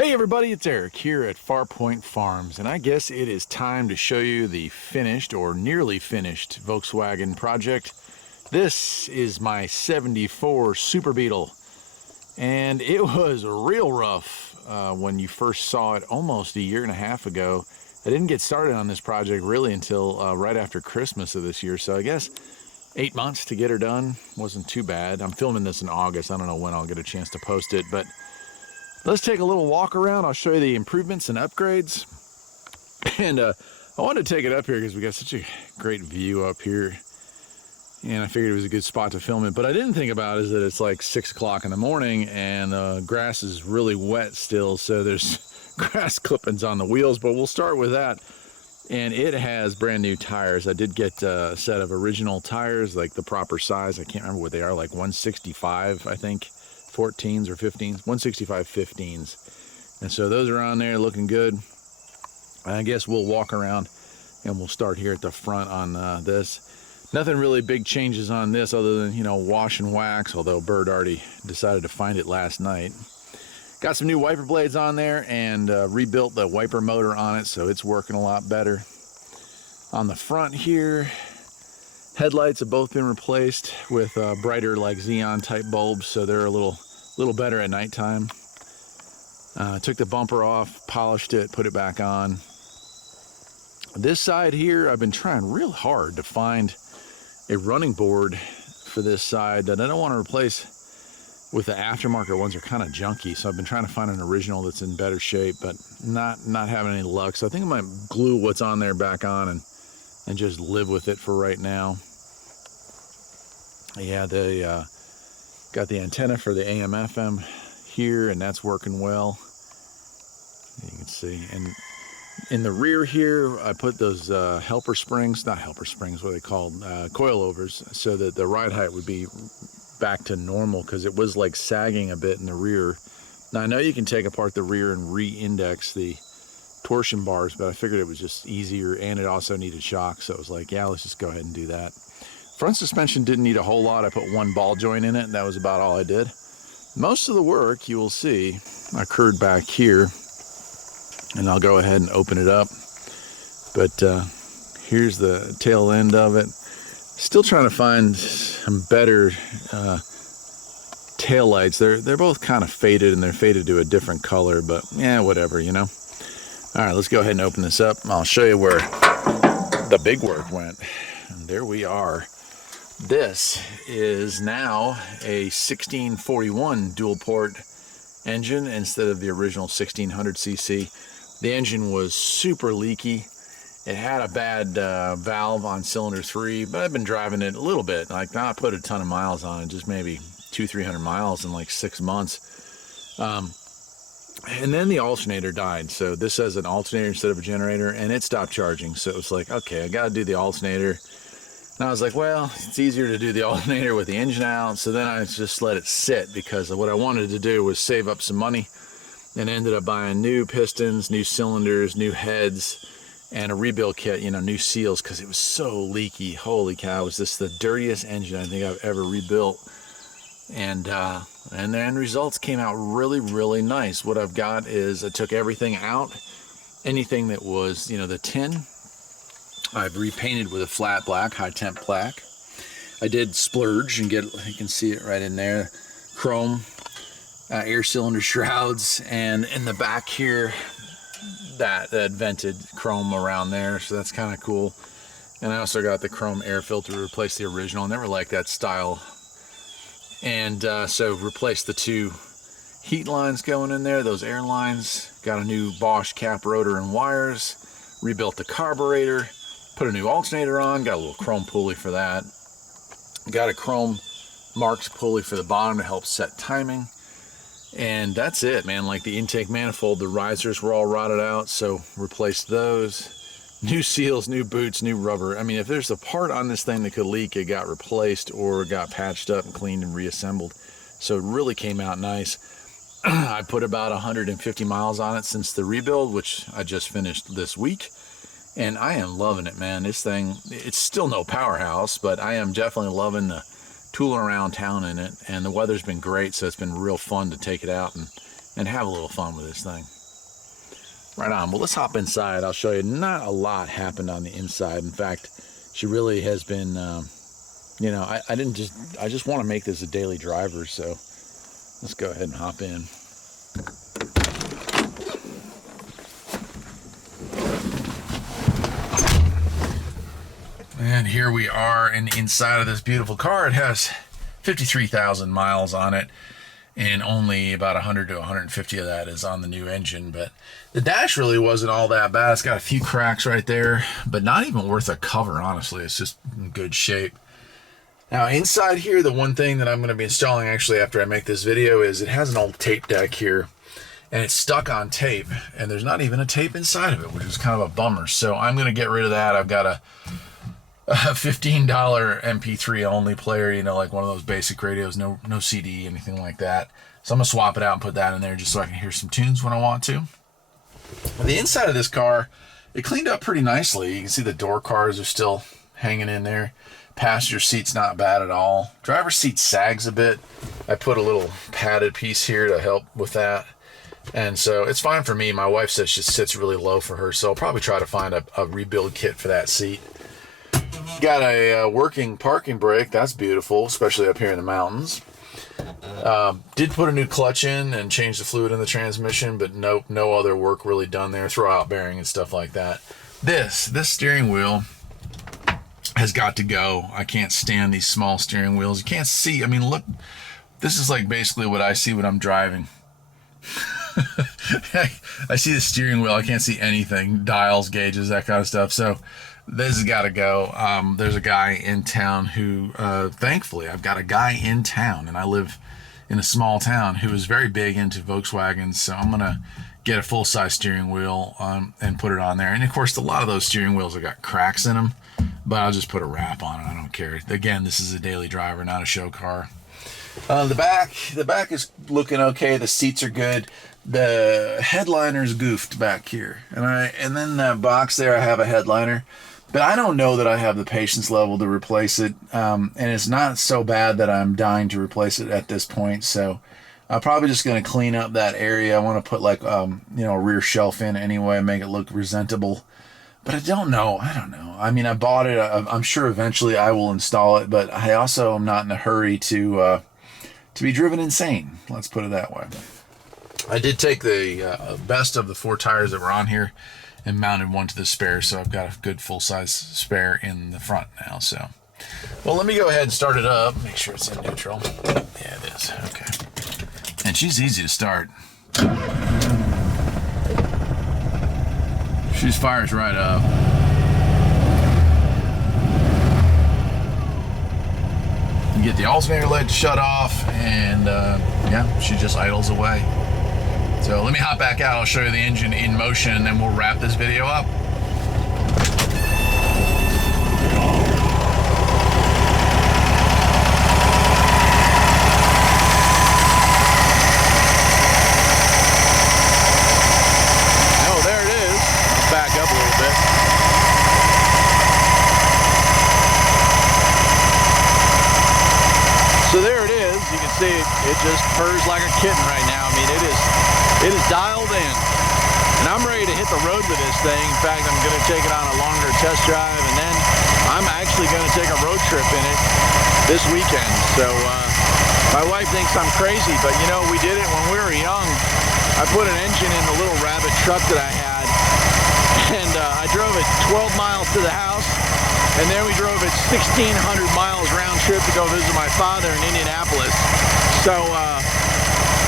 Hey everybody, it's Eric here at Farpoint Farms, and I guess it is time to show you the finished or nearly finished Volkswagen project. This is my 74 Super Beetle, and it was real rough when you first saw it almost a year and a half ago. I didn't get started on this project really until right after Christmas of this year, so I guess 8 months to get her done wasn't too bad. I'm filming this in August. I don't know when I'll get a chance to post it, but let's take a little walk around. I'll show you the improvements and upgrades. And I wanted to take it up here because we got such a great view up here. And I figured it was a good spot to film it. But I didn't think about is that it's like 6 o'clock in the morning and the grass is really wet still. So there's grass clippings on the wheels, but we'll start with that. And it has brand new tires. I did get a set of original tires, like the proper size. I can't remember what they are, like 165, I think. 14s or 15s, 165 15s. And so those are on there looking good. I guess we'll walk around and we'll start here at the front on this. Nothing really big changes on this other than, you know, wash and wax, although Bird already decided to find it last night. Got some new wiper blades on there and rebuilt the wiper motor on it, so it's working a lot better. On the front here, headlights have both been replaced with brighter like xenon type bulbs, so they're a little better at nighttime. Took the bumper off, polished it, put it back on. This side here, I've been trying real hard to find a running board for this side that I don't want to replace with the aftermarket ones. Are kind of junky, so I've been trying to find an original that's in better shape, but not having any luck. So I think I might glue what's on there back on and just live with it for right now. Yeah, they got the antenna for the AM FM here, and that's working well. You can see. And in the rear here, I put those helper springs, not helper springs, what are they called? Coilovers, so that the ride height would be back to normal, because it was like sagging a bit in the rear. Now I know you can take apart the rear and re-index the torsion bars, but I figured it was just easier, and it also needed shock, so it was like, yeah, let's just go ahead and do that. Front suspension didn't need a whole lot. I put one ball joint in it, and that was about all I did. Most of the work, you will see, occurred back here, and I'll go ahead and open it up. But here's the tail end of it. Still trying to find some better tail lights. They're both kind of faded, and they're faded to a different color, but yeah, whatever, you know. All right, let's go ahead and open this up. I'll show you where the big work went. And there we are. This is now a 1641 dual port engine instead of the original 1600cc. The engine was super leaky. It had a bad valve on cylinder 3, but I've been driving it a little bit. Like, not put a ton of miles on it, just maybe 200-300 miles in like 6 months. And then the alternator died. So this has an alternator instead of a generator, and it stopped charging. So it was like, okay, I got to do the alternator. And I was like, well, it's easier to do the alternator with the engine out. So then I just let it sit, because what I wanted to do was save up some money, and ended up buying new pistons, new cylinders, new heads, and a rebuild kit, you know, new seals, because it was so leaky. Holy cow, it was just the dirtiest engine I think I've ever rebuilt. And the end results came out really, really nice. What I've got is I took everything out, anything that was, you know, the tin, I've repainted with a flat black, high temp black. I did splurge and get, you can see it right in there, chrome air cylinder shrouds, and in the back here, that vented chrome around there, so that's kind of cool. And I also got the chrome air filter to replace the original. I never liked that style. And so replaced the two heat lines going in there, those air lines. Got a new Bosch cap rotor and wires. Rebuilt the carburetor. Put a new alternator on. Got a little chrome pulley for that. Got a chrome marked pulley for the bottom to help set timing. And that's it, man. Like the intake manifold, the risers were all rotted out, so replaced those. New seals, new boots, new rubber. I mean, if there's a part on this thing that could leak, it got replaced or got patched up and cleaned and reassembled. So it really came out nice. I put about 150 miles on it since the rebuild, which I just finished this week. And I am loving it, man. This thing, it's still no powerhouse, but I am definitely loving the tooling around town in it. And the weather's been great, so it's been real fun to take it out and have a little fun with this thing. Right on. Well, let's hop inside. I'll show you. Not a lot happened on the inside. In fact, she really has been, you know, I just want to make this a daily driver, so let's go ahead and hop in. And here we are in the inside of this beautiful car. It has 53,000 miles on it, and only about 100 to 150 of that is on the new engine. But the dash really wasn't all that bad. It's got a few cracks right there, but not even worth a cover, honestly. It's just in good shape. Now, inside here, the one thing that I'm going to be installing actually after I make this video is it has an old tape deck here, and it's stuck on tape, and there's not even a tape inside of it, which is kind of a bummer. So I'm going to get rid of that. I've got a $15 MP3 only player, you know, like one of those basic radios, no CD, anything like that. So I'm going to swap it out and put that in there just so I can hear some tunes when I want to. The inside of this car, it cleaned up pretty nicely. You can see the door cars are still hanging in there. Passenger seat's not bad at all. Driver's seat sags a bit. I put a little padded piece here to help with that. And so it's fine for me. My wife says she sits really low for her, so I'll probably try to find a rebuild kit for that seat. Got a working parking brake. That's beautiful, especially up here in the mountains. Did put a new clutch in and change the fluid in the transmission, but no other work really done there. Throw out bearing and stuff like that. This steering wheel has got to go. I can't stand these small steering wheels. You can't see. I mean, look, this is like basically what I see when I'm driving. I see the steering wheel. I can't see anything. Dials, gauges, that kind of stuff. So this has got to go. There's a guy in town who, thankfully, I've got a guy in town, and I live in a small town, who is very big into Volkswagens. So I'm going to get a full-size steering wheel and put it on there. And, of course, a lot of those steering wheels have got cracks in them, but I'll just put a wrap on it. I don't care. Again, this is a daily driver, not a show car. The back is looking okay. The seats are good. The headliner's goofed back here, and then that box there, I have a headliner, but I don't know that I have the patience level to replace it. And it's not so bad that I'm dying to replace it at this point. So I'm probably just going to clean up that area. I want to put like you know, a rear shelf in anyway, make it look presentable. But I don't know. I mean, I bought it. I'm sure eventually I will install it, but I also am not in a hurry to be driven insane. Let's put it that way. I did take the best of the 4 tires that were on here and mounted one to the spare, so I've got a good full-size spare in the front now. So, well, let me go ahead and start it up. Make sure it's in neutral. Yeah, it is. Okay. And she's easy to start. She just fires right up. You get the alternator light to shut off, and yeah, she just idles away. So let me hop back out. I'll show you the engine in motion, and then we'll wrap this video up. Oh, there it is. Let's back up a little bit. So there it is. You can see it just purrs like a kitten right now. I mean, it is dialed in, and I'm ready to hit the road with this thing. In fact, I'm going to take it on a longer test drive, and then I'm actually going to take a road trip in it this weekend. So my wife thinks I'm crazy, but you know, we did it when we were young. I put an engine in the little Rabbit truck that I had, and I drove it 12 miles to the house, and then we drove it 1,600 miles round trip to go visit my father in Indianapolis. So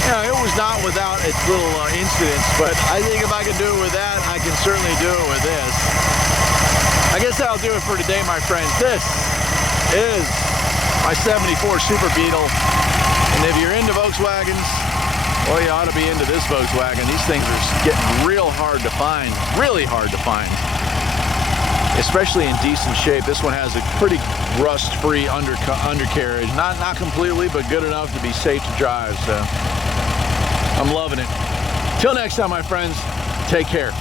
yeah, it was not without its little incidents, but I think if I can do it with that, I can certainly do it with this. I guess that'll do it for today, my friends. This is my 74 Super Beetle, and if you're into Volkswagens, well, you ought to be into this Volkswagen. These things are getting real hard to find, really hard to find, especially in decent shape. This one has a pretty rust-free undercarriage. Not completely, but good enough to be safe to drive, so I'm loving it. Till next time, my friends, take care.